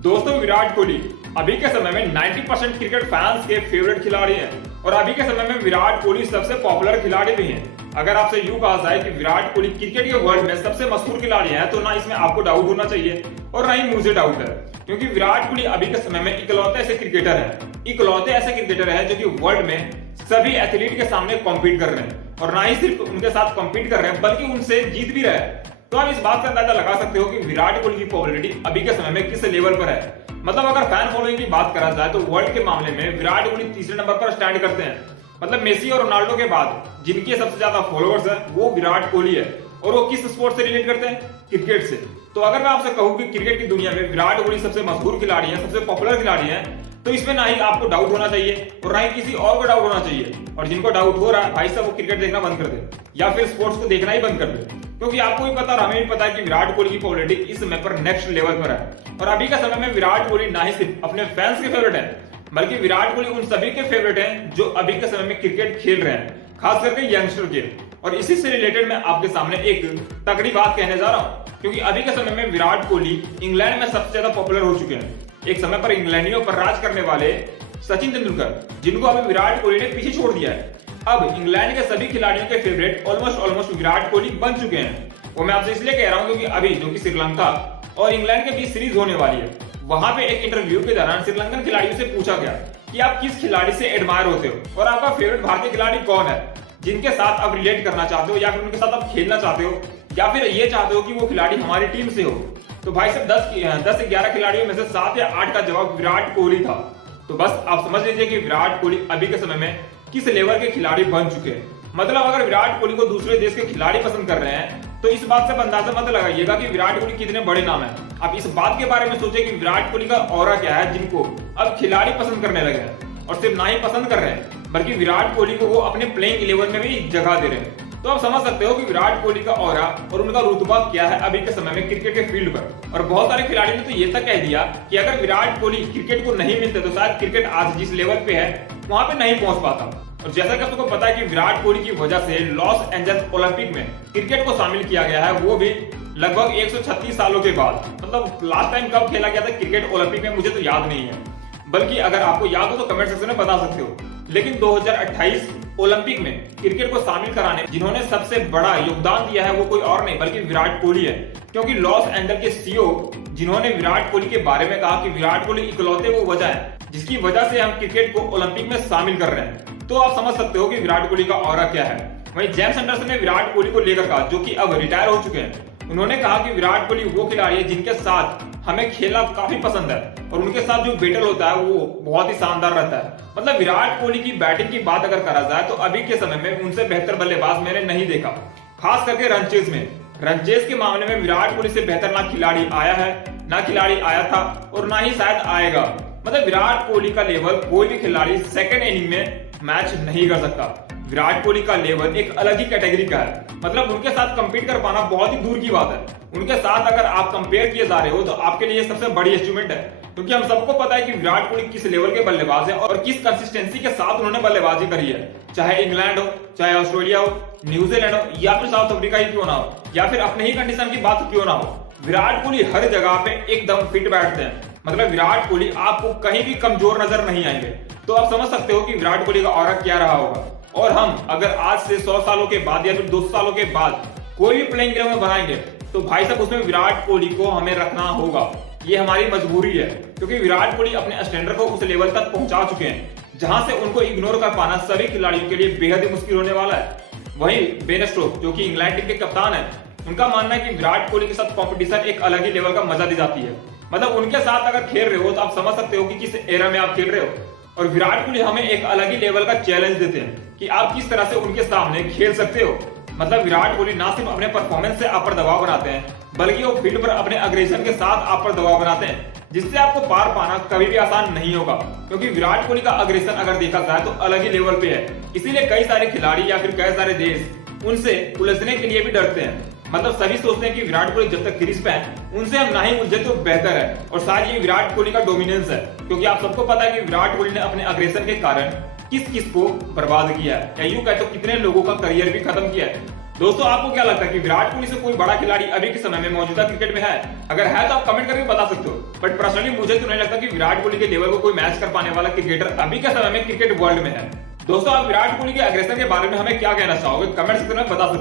दोस्तों, विराट कोहली अभी के समय में 90% क्रिकेट फैंस के फेवरेट खिलाड़ी हैं और अभी के समय में विराट कोहली सबसे पॉपुलर खिलाड़ी भी हैं। अगर आपसे यूं कहा जाए कि विराट कोहली क्रिकेट के वर्ल्ड में सबसे मशहूर खिलाड़ी हैं, तो ना इसमें आपको डाउट होना चाहिए और ना ही मुझे डाउट है, क्योंकि विराट कोहली अभी के समय में इकलौते ऐसे क्रिकेटर हैं जो कि वर्ल्ड में सभी एथलीट के सामने कॉम्पीट कर रहे हैं और ना ही सिर्फ उनके साथ कॉम्पीट कर रहे हैं बल्कि उनसे जीत भी रहे हैं। तो आप इस बात का अंदाजा लगा सकते हो कि विराट कोहली की पॉपुलैरिटी अभी के समय में किस लेवल पर है। मतलब अगर फैन फॉलोइंग की बात करा जाए तो वर्ल्ड के मामले में विराट कोहली तीसरे नंबर पर स्टैंड करते हैं। मतलब मेसी और रोनाल्डो के बाद जिनके सबसे ज्यादा फॉलोअर्स हैं वो विराट कोहली है। और वो किस स्पोर्ट से रिलेट करते हैं? क्रिकेट से। तो अगर मैं आपसे कहूं कि क्रिकेट की दुनिया में विराट कोहली सबसे मशहूर खिलाड़ी है, सबसे पॉपुलर खिलाड़ी है, तो इसमें ना ही आपको डाउट होना चाहिए और ना ही किसी और को डाउट होना चाहिए। और जिनको डाउट हो रहा है, भाई साहब वो क्रिकेट देखना बंद कर दे या फिर स्पोर्ट्स को देखना ही बंद कर दे, क्योंकि आपको भी पता और हमें भी पता है कि विराट कोहली की पॉपुलैरिटी इस समय पर नेक्स्ट लेवल पर है। और अभी का समय में विराट कोहली ना ही सिर्फ अपने फैंस के फेवरेट है, बल्कि विराट कोहली उन सभी के फेवरेट हैं जो अभी के समय में क्रिकेट खेल रहे हैं, खास करके यंगस्टर के। और इसी से रिलेटेड मैं आपके सामने एक तगड़ी बात कहने जा रहा हूं, क्योंकि अभी के समय में विराट कोहली इंग्लैंड में सबसे ज्यादा पॉपुलर हो चुके हैं। एक समय पर इंग्लैंडियों पर राज करने वाले सचिन तेंदुलकर, जिनको अभी विराट कोहली ने पीछे छोड़ दिया है, अब इंग्लैंड के सभी खिलाड़ियों के फेवरेट ऑलमोस्ट विराट कोहली बन चुके हैं। वो मैं आपसे इसलिए कह रहा हूं क्योंकि अभी जो कि श्रीलंका और इंग्लैंड के बीच सीरीज होने वाली है, वहां पे एक इंटरव्यू के दौरान श्रीलंकन खिलाड़ियों से पूछा गया कि आप किस खिलाड़ी से एडमायर होते हो और आपका फेवरेट भारतीय खिलाड़ी कौन है, जिनके साथ आप रिलेट करना चाहते हो या फिर उनके साथ आप खेलना चाहते हो या फिर ये चाहते हो कि वो खिलाड़ी हमारी टीम से हो। तो भाई साहब 10 से 11 खिलाड़ियों में से 7 या 8 का जवाब विराट कोहली था। तो बस आप समझ लीजिए कि विराट कोहली अभी के समय में किस लेवल के खिलाड़ी बन चुके हैं। मतलब अगर विराट कोहली को दूसरे देश के खिलाड़ी पसंद कर रहे हैं तो इस बात से अंदाजा मत लगाइएगा कि विराट कोहली कितने बड़े नाम है। आप इस बात के बारे में सोचें कि विराट कोहली का ऑरा क्या है, जिनको अब खिलाड़ी पसंद करने लगे हैं। और सिर्फ ना ही पसंद कर रहे हैं बल्कि विराट कोहली को वो अपने प्लेइंग 11 में भी जगह दे रहे हैं। तो आप समझ सकते हो कि विराट कोहली का ऑरा और उनका रुतबा क्या है अभी के समय में क्रिकेट के फील्ड पर। और बहुत सारे खिलाड़ियों ने तो ये तक कह दिया कि अगर विराट कोहली क्रिकेट को नहीं मिलते तो शायद क्रिकेट आज जिस लेवल पे है वहां पे नहीं पहुंच पाता। और जैसा कि आपको पता है कि विराट कोहली की वजह से लॉस एंजल्स ओलंपिक में क्रिकेट को शामिल किया गया है, वो भी लगभग 136 सालों के बाद। मतलब लास्ट टाइम कब खेला गया था क्रिकेट ओलंपिक में मुझे तो याद नहीं है, बल्कि अगर आपको याद हो तो कमेंट सेक्शन में बता सकते हो। लेकिन 2028 ओलंपिक में क्रिकेट को शामिल कराने जिन्होंने सबसे बड़ा योगदान दिया है वो कोई और नहीं बल्कि विराट कोहली है। क्योंकि लॉस एंजल्स के सीईओ जिन्होंने विराट कोहली के बारे में कहा कि विराट कोहली इकलौते वो वजह है जिसकी वजह से हम क्रिकेट को ओलंपिक में शामिल कर रहे हैं। तो आप समझ सकते हो कि विराट कोहली का ऑरा क्या है। वहीं जेम्स एंडरसन ने विराट कोहली को लेकर कहा, जो कि अब रिटायर हो चुके हैं, उन्होंने कहा कि विराट कोहली वो खिलाड़ी है जिनके साथ हमें खेलना काफी पसंद है और उनके साथ जो बैटल होता है वो बहुत ही शानदार रहता है। मतलब विराट कोहली की बैटिंग की बात अगर करा जाए तो अभी के समय में उनसे बेहतर बल्लेबाज मैंने नहीं देखा, खास करके रनचेज में। रनचेज के मामले में विराट कोहली से बेहतर ना खिलाड़ी आया है, ना खिलाड़ी आया था और ना ही शायद आएगा। मतलब विराट कोहली का लेवल कोई भी खिलाड़ी सेकंड इनिंग में मैच नहीं कर सकता। विराट कोहली का लेवल एक अलग ही कैटेगरी का है। मतलब उनके साथ कंपीट कर पाना बहुत ही दूर की बात है। उनके साथ अगर आप कंपेयर किए जा रहे हो तो आपके लिए सबसे बड़ी अचीवमेंट है, क्योंकि हम सबको पता है कि विराट कोहली किस लेवल के बल्लेबाज है और किस कंसिस्टेंसी के साथ उन्होंने बल्लेबाजी करी है। चाहे इंग्लैंड हो, चाहे ऑस्ट्रेलिया हो, न्यूजीलैंड हो या फिर साउथ अफ्रीका ही क्यों ना हो, या फिर अपने ही कंडीशन की बात क्यों ना हो, विराट कोहली हर जगह पे एकदम फिट बैठते हैं। मतलब विराट कोहली आपको कहीं भी कमजोर नजर नहीं आएंगे। तो आप समझ सकते हो कि विराट कोहली का ऑरा क्या रहा होगा। और हम अगर आज से 100 सालों के बाद या फिर 200 सालों के बाद कोई भी प्लेइंग 11 में बनाएंगे तो भाई साहब उसमें विराट कोहली को हमें रखना होगा। ये हमारी मजबूरी है, क्योंकि विराट कोहली अपने स्टैंडर्ड को उस लेवल तक पहुंचा चुके हैं जहां से उनको इग्नोर कर पाना सभी खिलाड़ियों के लिए बेहद ही मुश्किल होने वाला है। वहीं बेन स्टोक्स जो कि इंग्लैंड टीम के कप्तान है, उनका मानना है कि विराट कोहली के साथ कंपटीशन एक अलग ही लेवल का मजा दी जाती है। मतलब उनके साथ अगर खेल रहे हो तो आप समझ सकते हो कि किस एरा में आप खेल रहे हो। और विराट कोहली हमें एक अलग ही लेवल का चैलेंज देते हैं कि आप किस तरह से उनके सामने खेल सकते हो। मतलब विराट कोहली ना सिर्फ अपने परफॉर्मेंस से आप पर दबाव बनाते हैं, बल्कि वो फील्ड पर अपने अग्रेशन के साथ आप पर दबाव बनाते हैं, जिससे आपको पार पाना कभी भी आसान नहीं होगा। क्योंकि विराट कोहली का अग्रेशन अगर देखा जाए तो अलग ही लेवल पे है। इसीलिए कई सारे खिलाड़ी या फिर कई सारे देश उनसे उलझने के लिए भी डरते हैं। मतलब सभी सोचते हैं कि विराट कोहली जब तक क्रीज पे है उनसे हम ना ही उलझे तो बेहतर है। और शायद ये विराट कोहली का डोमिनेंस है, क्योंकि आप सबको पता है कि विराट कोहली ने अपने अग्रेशन के कारण किस किस को बर्बाद किया है, या यूं कहे तो कितने लोगों का करियर भी खत्म किया है। दोस्तों आपको क्या लगता है कि विराट कोहली से कोई बड़ा खिलाड़ी अभी के समय में मौजूदा क्रिकेट में है? अगर है तो आप कमेंट करके बता सकते हो। बट पर्सनली मुझे तो नहीं लगता कि विराट कोहली के लेवल को कोई मैच कर पाने वाला क्रिकेटर अभी के समय में क्रिकेट वर्ल्ड में है। दोस्तों आप विराट कोहली के अग्रेसन के बारे में हमें क्या कहना चाहोगे? कमेंट सेक्शन में बता सकते हो।